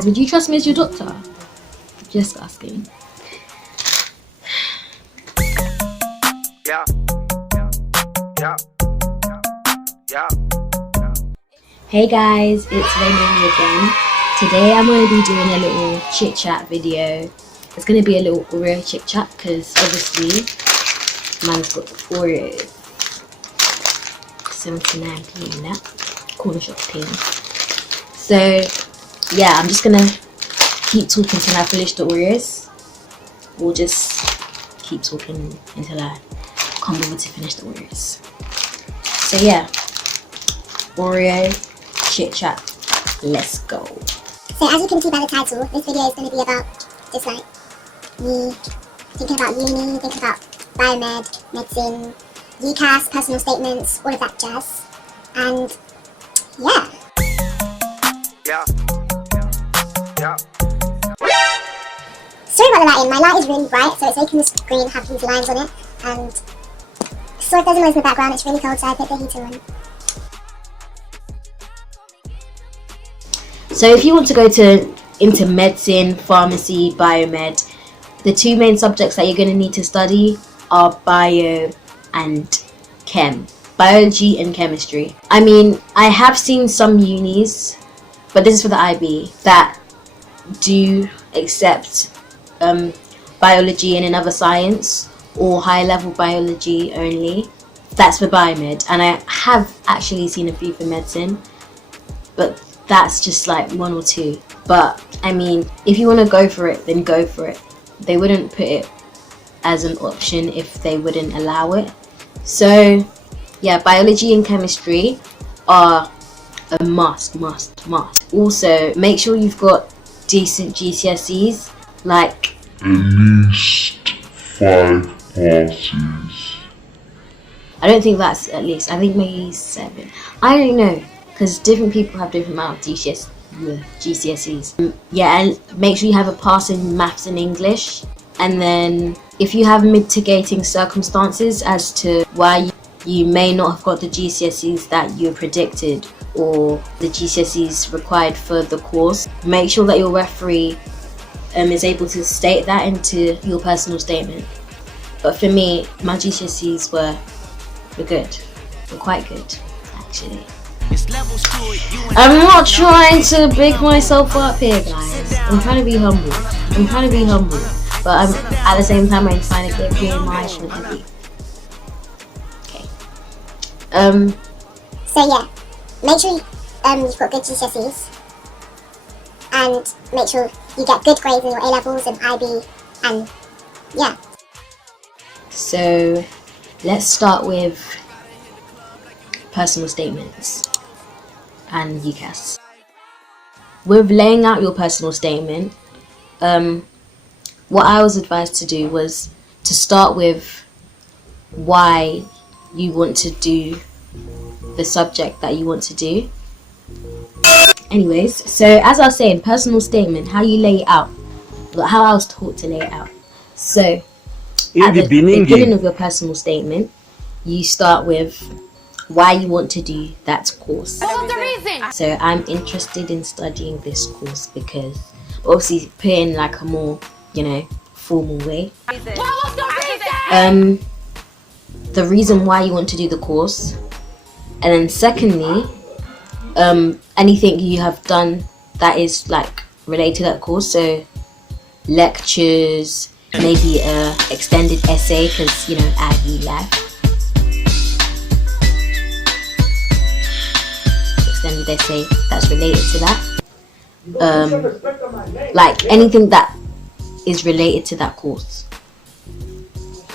Guys, would you trust me as your doctor? Just asking. Yeah. Hey guys, it's Vaemonie again. Today I'm going to be doing a little chit chat video. It's going to be a little OREO chit chat because obviously man's got Oreos. 79p in that corner shop thing. So yeah, I'm just gonna keep talking until I finish the Oreos, or just keep talking until I come over to finish the Oreos. So yeah, Oreo chit chat, let's go. So as you can see by the title, this video is going to be about just like me thinking about uni, thinking about biomed, medicine, UCAS, personal statements, all of that jazz. And yeah. Sorry about the lighting, my light is really bright, so it's making the screen have these lines on it. And so if there's a noise in the background, it's really cold, so I put the heater on. So if you want to go into medicine, pharmacy, biomed, the two main subjects that you're going to need to study are bio and chem. Biology and chemistry. I mean, I have seen some unis, but this is for the IB, that do accept biology and another science, or high level biology only. That's for biomed, and I have actually seen a few for medicine, but that's just like one or two. But I mean, if you want to go for it, then go for it. They wouldn't put it as an option if they wouldn't allow it. So yeah, biology and chemistry are a must. Also, make sure you've got decent GCSEs, like at least 5 passes. I don't think that's at least, I think maybe 7. I don't know, because different people have different amount of GCSEs. Yeah, and make sure you have a pass in maths and English. And then if you have mitigating circumstances as to why you may not have got the GCSEs that you predicted, or the GCSEs required for the course, make sure that your referee is able to state that into your personal statement. But for me, my GCSEs were good. Were quite good, actually. I'm not trying to big myself up here, guys. I'm trying to be humble. But I'm at the same time I'm trying to give you my point of view. Okay. So yeah, make sure you've got good GCSEs, and make sure you get good grades in your A-levels and IB, and yeah. So let's start with personal statements and UCAS. With laying out your personal statement, what I was advised to do was to start with why you want to do the subject that you want to do. Anyways, so as I was saying, personal statement, how you lay it out, how I was taught to lay it out. So at the beginning of your personal statement, you start with why you want to do that course. So I'm interested in studying this course because, obviously put in like a more, formal way. The reason why you want to do the course, and then secondly, anything you have done that is like related to that course. So lectures, maybe a extended essay because Aggie life. Extended essay that's related to that. Like anything that is related to that course.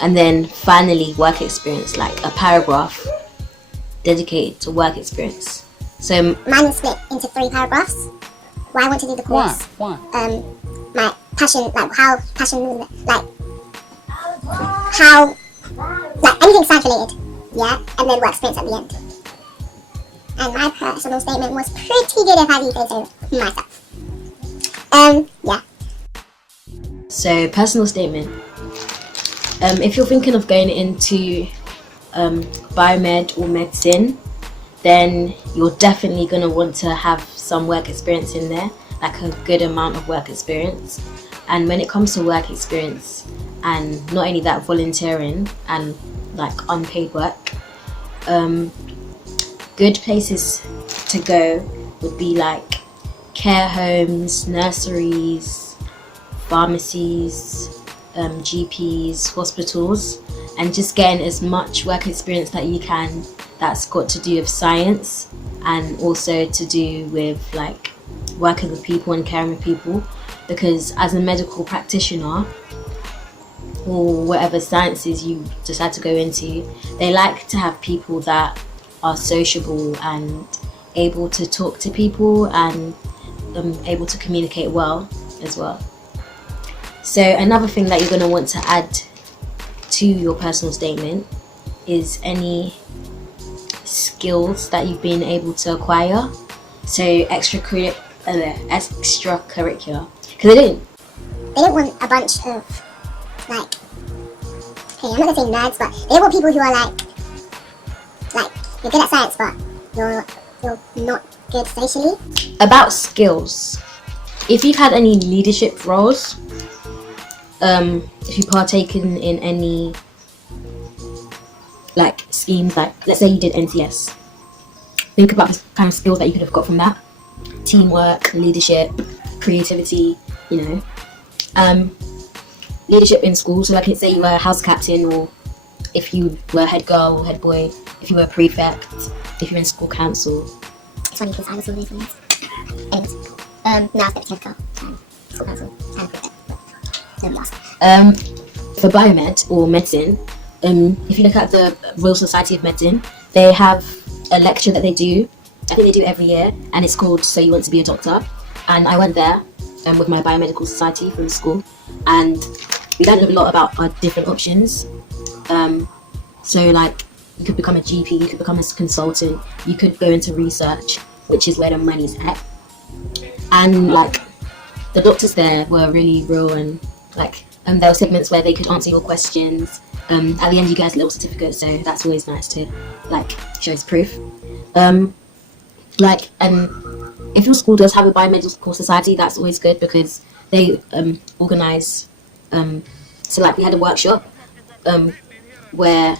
And then finally, work experience, like a paragraph dedicated to work experience. So mine was split into 3 paragraphs. Why I want to do the course. Why? My passion, how anything science related, yeah, and then work experience at the end. And my personal statement was pretty good, if I do say so myself. Yeah. So personal statement. If you're thinking of going into biomed or medicine, then you're definitely going to want to have some work experience in there. like a good amount of work experience. And when it comes to work experience, and not only that, volunteering and like unpaid work, good places to go would be like care homes, nurseries, pharmacies, GPs, hospitals, and just getting as much work experience that you can that's got to do with science and also to do with like working with people and caring with people, because as a medical practitioner or whatever sciences you decide to go into, they like to have people that are sociable and able to talk to people and able to communicate well as well. So another thing that you're going to want to add to your personal statement is any skills that you've been able to acquire. So extracurricular, because they don't want a bunch of like, okay, I'm not gonna say nerds, but they don't want people who are like you're good at science but you're not good socially. About skills, if you've had any leadership roles, if you partaken in any like schemes, like let's say you did NCS, think about the kind of skills that you could have got from that: teamwork, leadership, creativity, you know. Leadership in school, so like let's say you were a house captain, or if you were head girl or head boy, if you were a prefect, if you're in school council. It's funny because I was always in this. Anyways, now I've head girl and school council and prefect, but then last. For biomed or medicine, if you look at the Royal Society of Medicine, they have a lecture that they do. I think they do it every year, and it's called So You Want to Be a Doctor. And I went there with my biomedical society from school, and we learned a lot about our different options. So like you could become a GP, you could become a consultant, you could go into research, which is where the money's at. And like the doctors there were really real, and like there were segments where they could answer your questions. At the end you get a little certificate, so that's always nice to like show as proof. Like, and if your school does have a biomedical society, that's always good because they organize. So like we had a workshop where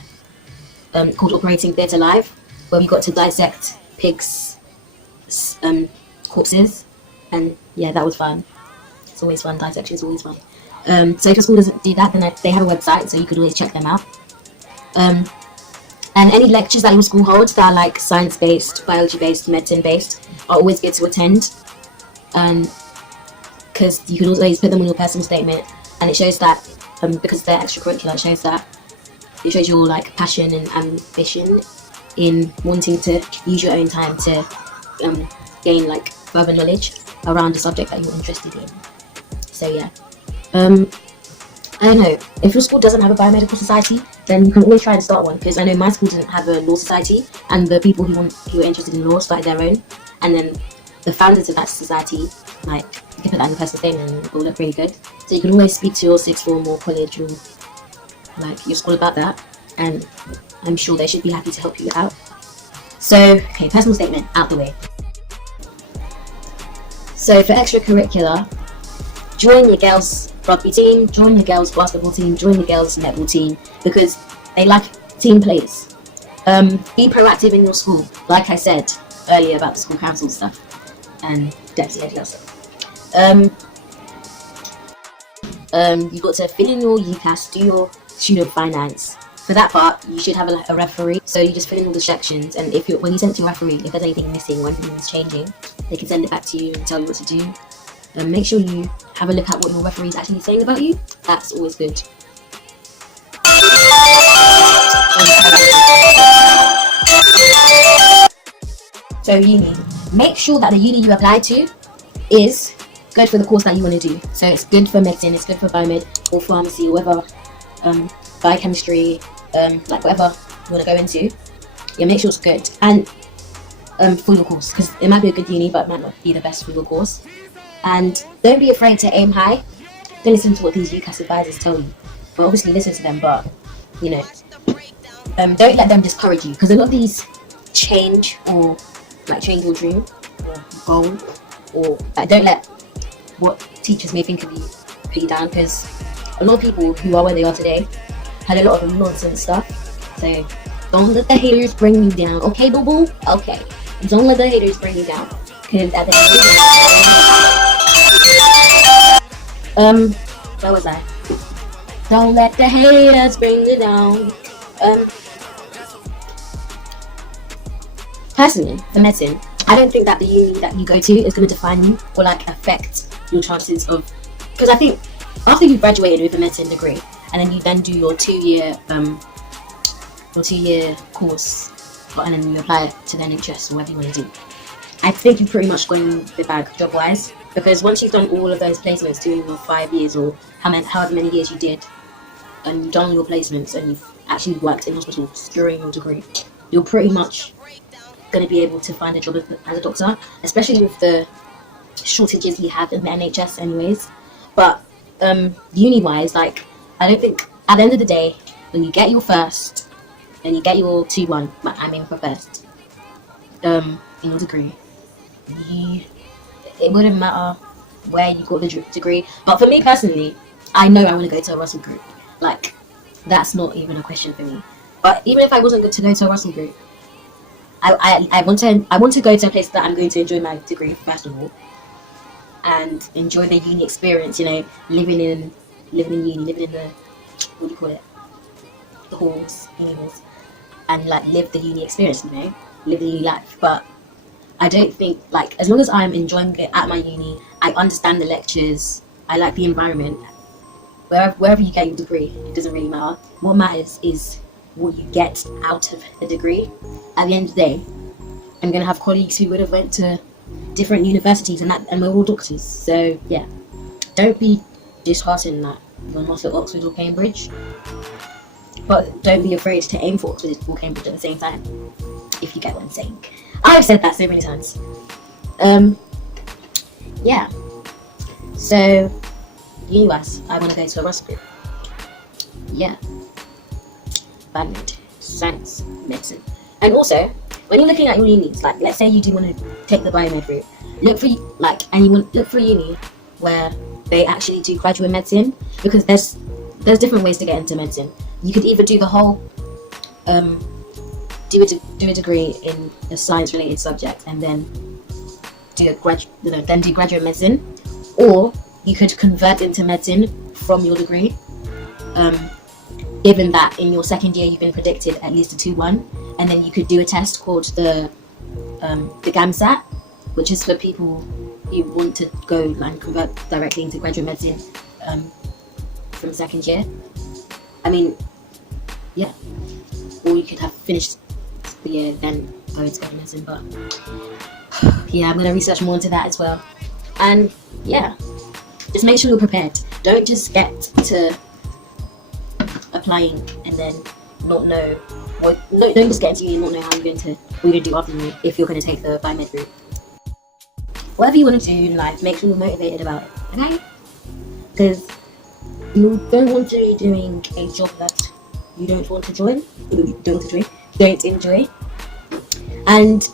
called Operating Theatre Live, where we got to dissect pigs' corpses, and yeah, that was fun. It's always fun. Dissection is always fun. So if your school doesn't do that, then they have a website, so you could always check them out. And any lectures that your school holds that are like science-based, biology-based, medicine-based are always good to attend. Because you can always put them on your personal statement, and it shows that because they're extracurricular, it shows your like passion and ambition in wanting to use your own time to gain like further knowledge around the subject that you're interested in. So yeah. I don't know, if your school doesn't have a biomedical society, then you can always try to start one, because I know my school didn't have a law society, and the people who were interested in law started their own, and then the founders of that society, like, you can put that in the personal statement and it will look really good. So you can always speak to your sixth form or college or like your school about that, and I'm sure they should be happy to help you out. So, okay, personal statement out the way. So for extracurricular, join your girls' rugby team, join your girls' basketball team, join your girls' netball team, because they like team plays. Be proactive in your school, like I said earlier about the school council stuff and deputy head girl stuff. You've got to fill in your UCAS, do your student finance. For that part, you should have a referee, so you just fill in all the sections, and when you send it to your referee, if there's anything missing or anything is changing, they can send it back to you and tell you what to do. Make sure you have a look at what your referee is actually saying about you. That's always good. So uni. Make sure that the uni you apply to is good for the course that you want to do. So it's good for medicine, it's good for biomed or pharmacy or whatever, biochemistry, like whatever you want to go into. Yeah, make sure it's good. And for your course, because it might be a good uni, but it might not be the best for your course. And don't be afraid to aim high. Don't listen to what these UCAS advisors tell you. Well, obviously listen to them, but you know, don't let them discourage you, because a lot of these change your dream or goal or like, don't let what teachers may think of you put you down, because a lot of people who are where they are today had a lot of nonsense stuff. So don't let the haters bring you down. Okay, boo boo? Okay. Don't let the haters bring you down. Because at the end of the day, where was I? Don't let the haters bring you down. Personally, for medicine, I don't think that the uni that you go to is going to define you or like affect your chances of, because I think after you've graduated with a medicine degree and then you then do your two-year course, and then you apply it to the NHS or whatever you want to do, I think you've pretty much gone the bag job-wise, because once you've done all of those placements during your 5 years or however many years you did, and you've done all your placements and you've actually worked in hospitals during your degree, you're pretty much going to be able to find a job as a doctor, especially with the shortages we have in the NHS anyways. But uni-wise, like, I don't think, at the end of the day, when you get your first and you get your 2-1, I mean for first, in your degree, it wouldn't matter where you got the degree. But for me personally, I know I want to go to a Russell group. Like, that's not even a question for me. But even if I wasn't good to go to a Russell group, I want to go to a place that I'm going to enjoy my degree first of all, and enjoy the uni experience. You know, living in uni, living in the, what do you call it, the halls, uni halls, and like live the uni experience. You know, live the uni life. But I don't think, like, as long as I'm enjoying it at my uni, I understand the lectures, I like the environment. Wherever you get your degree, it doesn't really matter. What matters is what you get out of the degree. At the end of the day, I'm gonna have colleagues who would have went to different universities and we're all doctors. So yeah, don't be disheartened that you're not at Oxford or Cambridge, but don't be afraid to aim for Oxford or Cambridge at the same time, if you get what I'm saying. I've said that so many times. Yeah. So uni-wise, I want to go to a Russell group. Yeah. Biomed, science, medicine. And also, when you're looking at your unis, like, let's say you do want to take the biomed route, look for a uni where they actually do graduate medicine, because there's different ways to get into medicine. You could either do the whole do a degree in a science-related subject and then do graduate medicine, or you could convert into medicine from your degree. Given that in your second year you've been predicted at least a 2-1, and then you could do a test called the GAMSAT, which is for people who want to go and convert directly into graduate medicine from second year. I mean, yeah. Or you could have finished the year then go into graduate medicine, but yeah, I'm gonna research more into that as well. And yeah, just make sure you're prepared. Don't just get to applying and then not know don't just get into uni and not know what you're gonna do after uni if you're gonna take the biomed route. Whatever you want to do in life, make sure you're motivated about it, okay? Because you don't want to be doing a job that you don't want to don't enjoy. And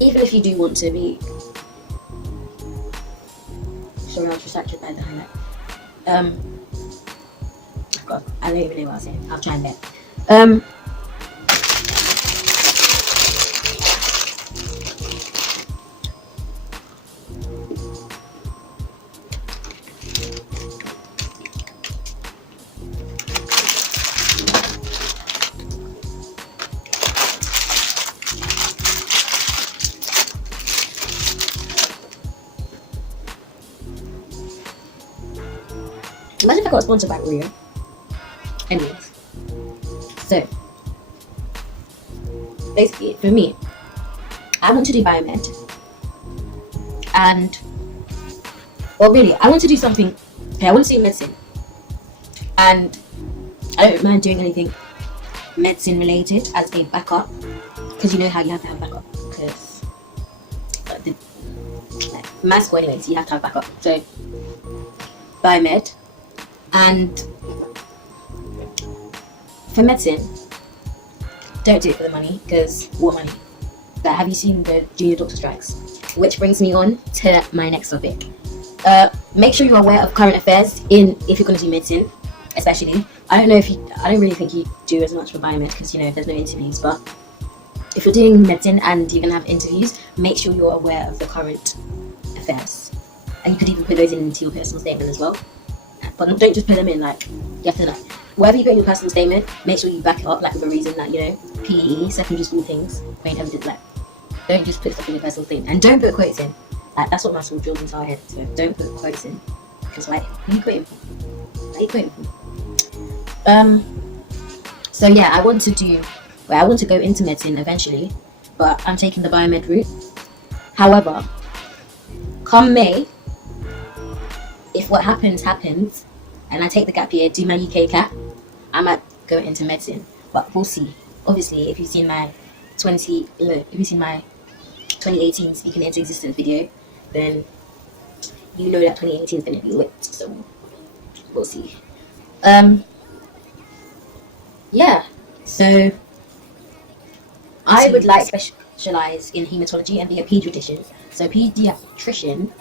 even if you do want to be, sorry, I was distracted by the highlight. God, I don't even know what I was saying. I'll try and get. Imagine if I got sponsored by OREO. Anyways, so basically for me, I want to do biomed, and well, really, I want to do something. Okay, I want to do medicine, and I don't mind doing anything medicine related as a backup, because you know how you have to have backup, because mass school anyways, you have to have backup. So biomed. And for medicine, don't do it for the money, because what money? Have you seen the junior doctor strikes? which brings me on to my next topic. Make sure you're aware of current affairs if you're going to do medicine, especially. I don't really think you do as much for biomed because, you know, there's no interviews, but if you're doing medicine and you're going to have interviews, make sure you're aware of the current affairs. And you could even put those into your personal statement as well. But don't just put them in, like, you have to, like, whatever you put in your personal statement, make sure you back it up, like, with a reason, like, you know, PE, secondary school things, main evidence, like, don't just put stuff in your personal statement. And don't put quotes in. Like, that's what my school drilled into our head, so don't put quotes in. Because, like, who are you quoting for? What are you quoting for? So yeah, I want to go into medicine eventually, but I'm taking the biomed route. However, come May, if what happens, and I take the gap year, do my UKCAT, I might go into medicine, but we'll see. Obviously, if you've seen my 2018 speaking into existence video, then you know that 2018 is going to be lit, so we'll see. Yeah, so I would like to specialize in hematology and be a pediatrician. So pediatrician,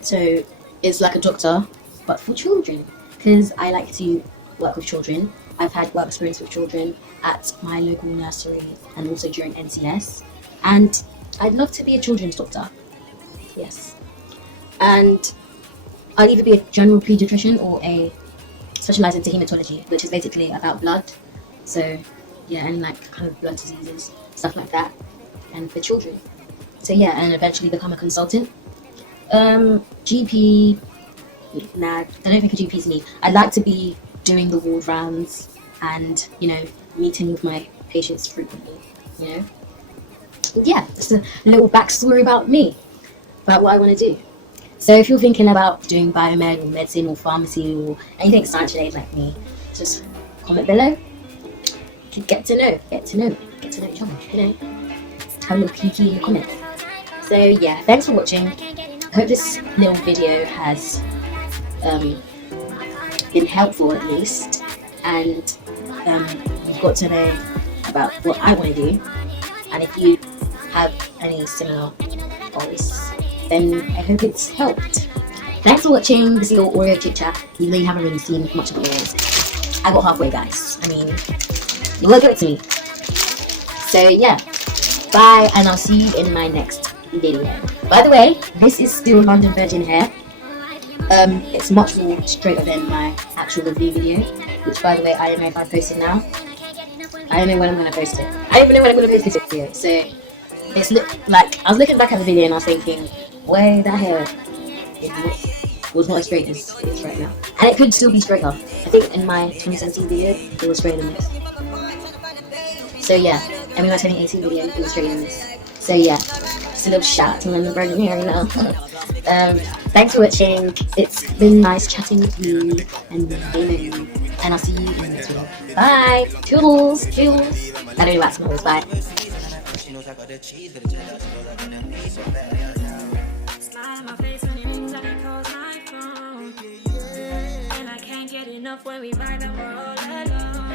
so it's like a doctor, but for children, because I like to work with children. I've had work experience with children at my local nursery and also during NCS, and I'd love to be a children's doctor. Yes, and I'll either be a general pediatrician or a specialize into hematology, which is basically about blood. So yeah, and like kind of blood diseases, stuff like that, and for children. So yeah, and eventually become a consultant. GP, nah, I don't think a GP's me. I'd like to be doing the ward rounds and, you know, meeting with my patients frequently, you know. Yeah, just a little backstory about me, about what I want to do. So if you're thinking about doing biomed or medicine or pharmacy or anything science related like me, just comment below. Get to know each other, you know. Have a little peeky in the comments. So yeah, thanks for watching. I hope this little video has been helpful at least, and you've got to know about what I want to do, and if you have any similar goals, then I hope it's helped. Thanks for watching this little Oreo chit chat, even though you haven't really seen much of Oreos. I got halfway, guys. I mean, you will give it to me. So yeah, bye, and I'll see you in my next video. By the way, this is still London Virgin hair. It's much more straighter than my actual review video, which by the way, I don't know if I posted now. I don't know when I'm going to post it. I don't even know when I'm going to post this video. So it's like, I was looking back at the video and I was thinking, wait, that hair was not as straight as it is right now. And it could still be straighter. I think in my 2017 video, it was straighter than this. So yeah, and in my 2018 video, it was straighter than this. So yeah, just a little shout out to London Virgin hair, you know. Thanks for watching. It's been nice chatting with you and Vaemonie, and I'll see you in the next video. Bye. Toodles. Toodles. I don't know about smells. Bye. When we find out we're all alone.